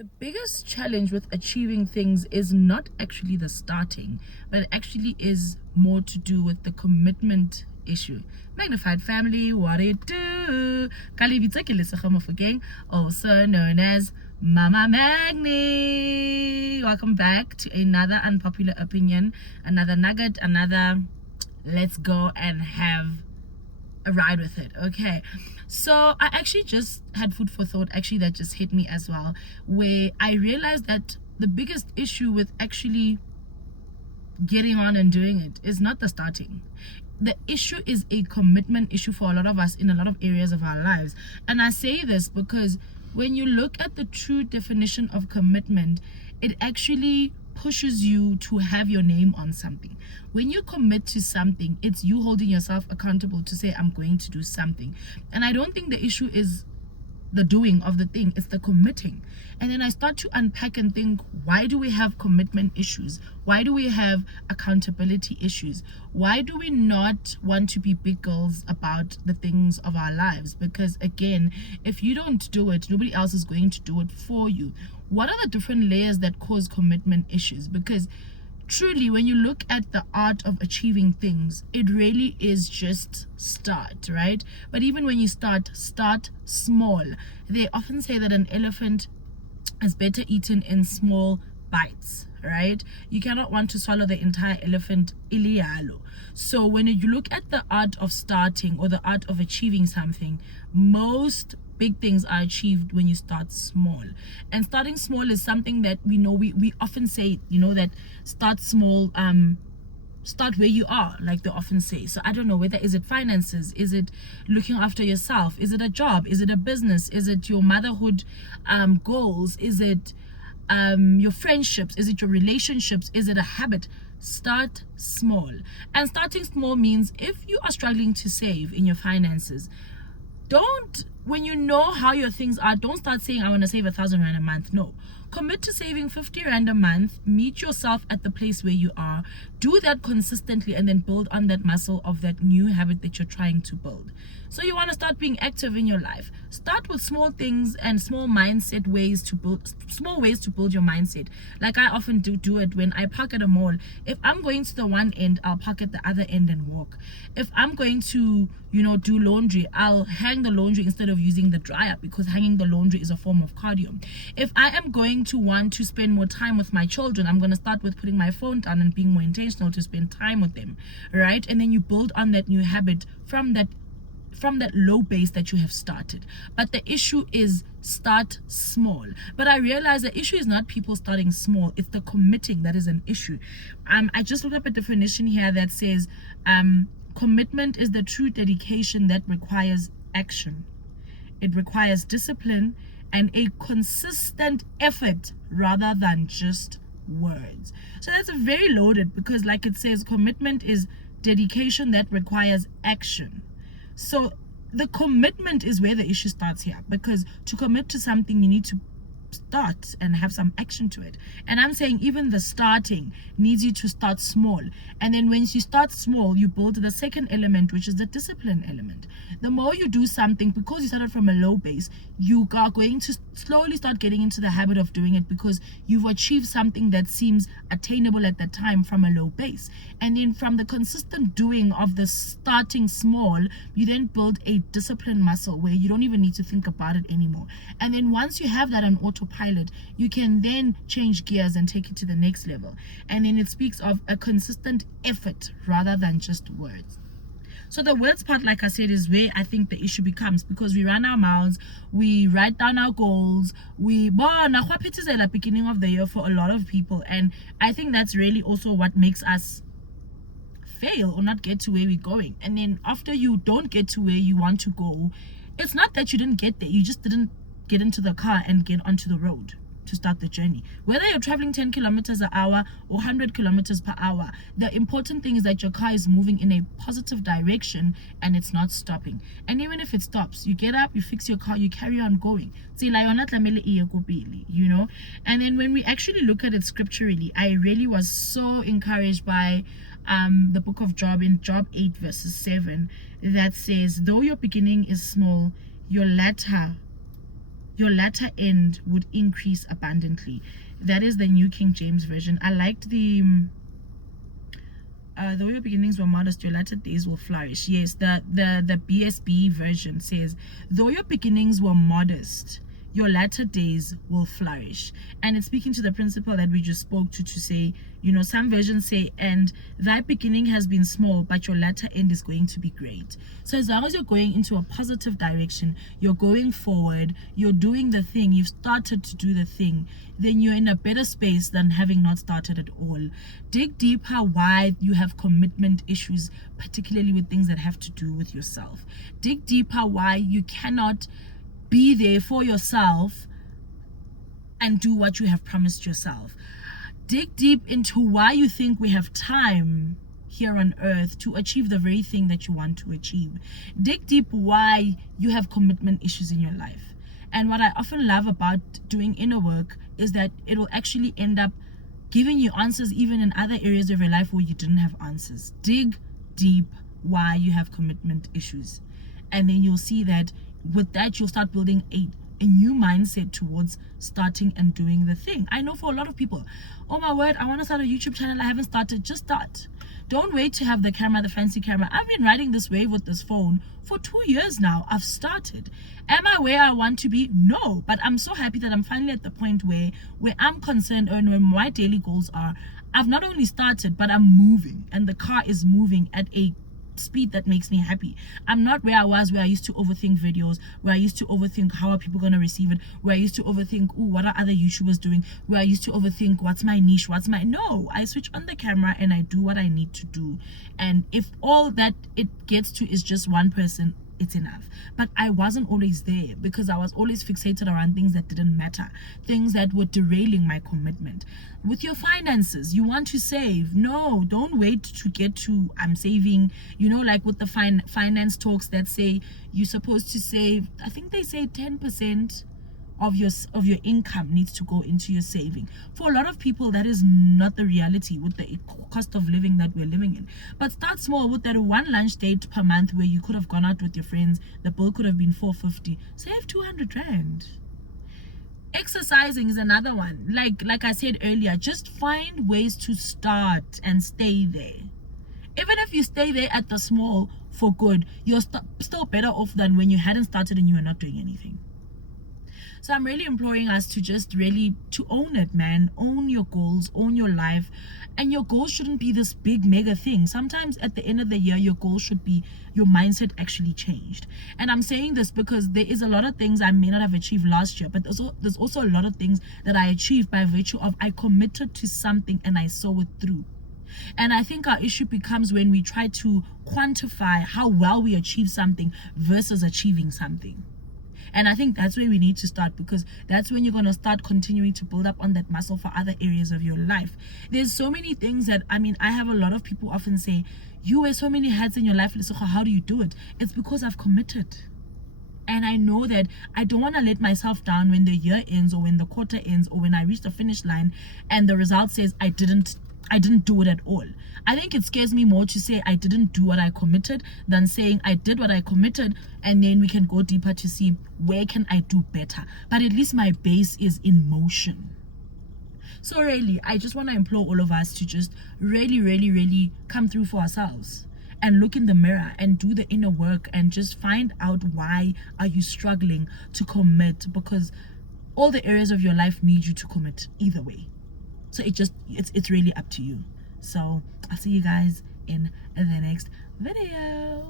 The biggest challenge with achieving things is not actually the starting, but it actually is more to do with the commitment issue. Magnified family, what it do? Gang, also known as Mama Magni. Welcome back to another unpopular opinion, another nugget, another let's go and have a ride with it. Okay, so I actually just had food for thought actually that just hit me as well, where I realized that the biggest issue with actually getting on and doing it is not the starting. The issue is a commitment issue for a lot of us in a lot of areas of our lives. And I say this because when you look at the true definition of commitment, it actually pushes you to have your name on something. When you commit to something, it's you holding yourself accountable to say, I'm going to do something. And I don't think the issue is the doing of the thing, it's the committing. And then I start to unpack and think, why do we have commitment issues? Why do we have accountability issues? Why do we not want to be big girls about the things of our lives? Because again, if you don't do it, nobody else is going to do it for you. What are the different layers that cause commitment issues? Because truly, when you look at the art of achieving things, it really is just start, right? But even when you start small. They often say that an elephant is better eaten in small bites, right? You cannot want to swallow the entire elephant ilialo. So when you look at the art of starting or the art of achieving something, most big things are achieved when you start small. And starting small is something that we know, we often say, that start small, start where you are, like they often say. So I don't know, whether is it finances, is it looking after yourself, is it a job, is it a business, is it your motherhood goals, is it your friendships, is it your relationships, is it a habit? Start small. And starting small means if you are struggling to save in your finances, when you know how your things are, don't start saying I want to save 1,000 rand a month. No, commit to saving 50 rand a month. Meet yourself at the place where you are, do that consistently, and then build on that muscle of that new habit that you're trying to build. So you want to start being active in your life, start with small things and small mindset ways to build, small ways to build your mindset. Like I often do it when I park at a mall. If I'm going to the one end, I'll park at the other end and walk. If I'm going to do laundry, I'll hang the laundry instead of using the dryer, because hanging the laundry is a form of cardio. If I am going to want to spend more time with my children, I'm going to start with putting my phone down and being more intentional to spend time with them, right? And then you build on that new habit from that low base that you have started. But the issue is start small. But I realize the issue is not people starting small, it's the committing that is an issue. I just looked up a definition here that says commitment is the true dedication that requires action. It requires discipline and a consistent effort rather than just words. So that's a very loaded, because like it says, commitment is dedication that requires action. So the commitment is where the issue starts here, because to commit to something, you need to start and have some action to it. And I'm saying even the starting needs you to start small. And then when you start small, you build the second element, which is the discipline element. The more you do something, because you started from a low base, you are going to slowly start getting into the habit of doing it, because you've achieved something that seems attainable at that time from a low base. And then from the consistent doing of the starting small, you then build a discipline muscle where you don't even need to think about it anymore. And then once you have that on autopilot, you can then change gears and take it to the next level. And then it speaks of a consistent effort rather than just words. So the words part, like I said, is where I think the issue becomes, because we run our mouths, we write down our goals, we beginning of the year for a lot of people. And I think that's really also what makes us fail or not get to where we're going. And then after you don't get to where you want to go, it's not that you didn't get there, you just didn't get into the car and get onto the road to start the journey. Whether you're traveling 10 kilometers an hour or 100 kilometers per hour, the important thing is that your car is moving in a positive direction and it's not stopping. And even if it stops, you get up, you fix your car, you carry on going. And then when we actually look at it scripturally, I really was so encouraged by the book of Job, in Job 8 verses 7, that says, though your beginning is small, your latter your latter end would increase abundantly. That is the New King James Version. I liked though your beginnings were modest, your latter days will flourish. Yes, the BSB version says, though your beginnings were modest, your latter days will flourish. And it's speaking to the principle that we just spoke to say, you know, some versions say, and thy beginning has been small, but your latter end is going to be great. So as long as you're going into a positive direction, you're going forward, you're doing the thing, you've started to do the thing, then you're in a better space than having not started at all. Dig deeper why you have commitment issues, particularly with things that have to do with yourself. Dig deeper why you cannot be there for yourself and do what you have promised yourself. Dig deep into why you think we have time here on earth to achieve the very thing that you want to achieve. Dig deep why you have commitment issues in your life. And what I often love about doing inner work is that it will actually end up giving you answers even in other areas of your life where you didn't have answers. Dig deep why you have commitment issues. And then you'll see that with that, you'll start building a new mindset towards starting and doing the thing. I know for a lot of people, oh my word, I want to start a YouTube channel, I haven't started. Just start. Don't wait to have the camera, the fancy camera. I've been riding this wave with this phone for 2 years now. I've started. Am I where I want to be? No, but I'm so happy that I'm finally at the point where I'm concerned, or where my daily goals are. I've not only started, but I'm moving, and the car is moving at a speed that makes me happy. I'm not where I was, where I used to overthink videos, where I used to overthink how are people going to receive it, where I used to overthink, oh, what are other YouTubers doing, where I used to overthink what's my niche, no, I switch on the camera and I do what I need to do. And if all that it gets to is just one person, it's enough. But I wasn't always there because I was always fixated around things that didn't matter, things that were derailing my commitment. With your finances, you want to save. No, don't wait to get to I'm saving, you know, like with the finance talks that say you're supposed to save, I think they say 10% of your income needs to go into your saving. For a lot of people, that is not the reality with the cost of living that we're living in. But start small with that one lunch date per month where you could have gone out with your friends, the bill could have been 450. Save 200 rand. Exercising is another one. Like I said earlier, just find ways to start and stay there. Even if you stay there at the small for good, you're still better off than when you hadn't started and you were not doing anything. So I'm really imploring us to just really to own it, man. Own your goals, own your life. And your goals shouldn't be this big mega thing. Sometimes at the end of the year, your goal should be your mindset actually changed. And I'm saying this because there is a lot of things I may not have achieved last year, but there's also a lot of things that I achieved by virtue of I committed to something and I saw it through. And I think our issue becomes when we try to quantify how well we achieve something versus achieving something. And I think that's where we need to start, because that's when you're going to start continuing to build up on that muscle for other areas of your life. There's so many things that, I have a lot of people often say, you wear so many hats in your life, Lesotho, how do you do it? It's because I've committed. And I know that I don't want to let myself down when the year ends or when the quarter ends or when I reach the finish line and the result says I didn't do it at all. I think it scares me more to say I didn't do what I committed than saying I did what I committed, and then we can go deeper to see where can I do better. But at least my base is in motion. So really, I just want to implore all of us to just really come through for ourselves and look in the mirror and do the inner work and just find out why are you struggling to commit, because all the areas of your life need you to commit either way. So it's really up to you. So I'll see you guys in the next video.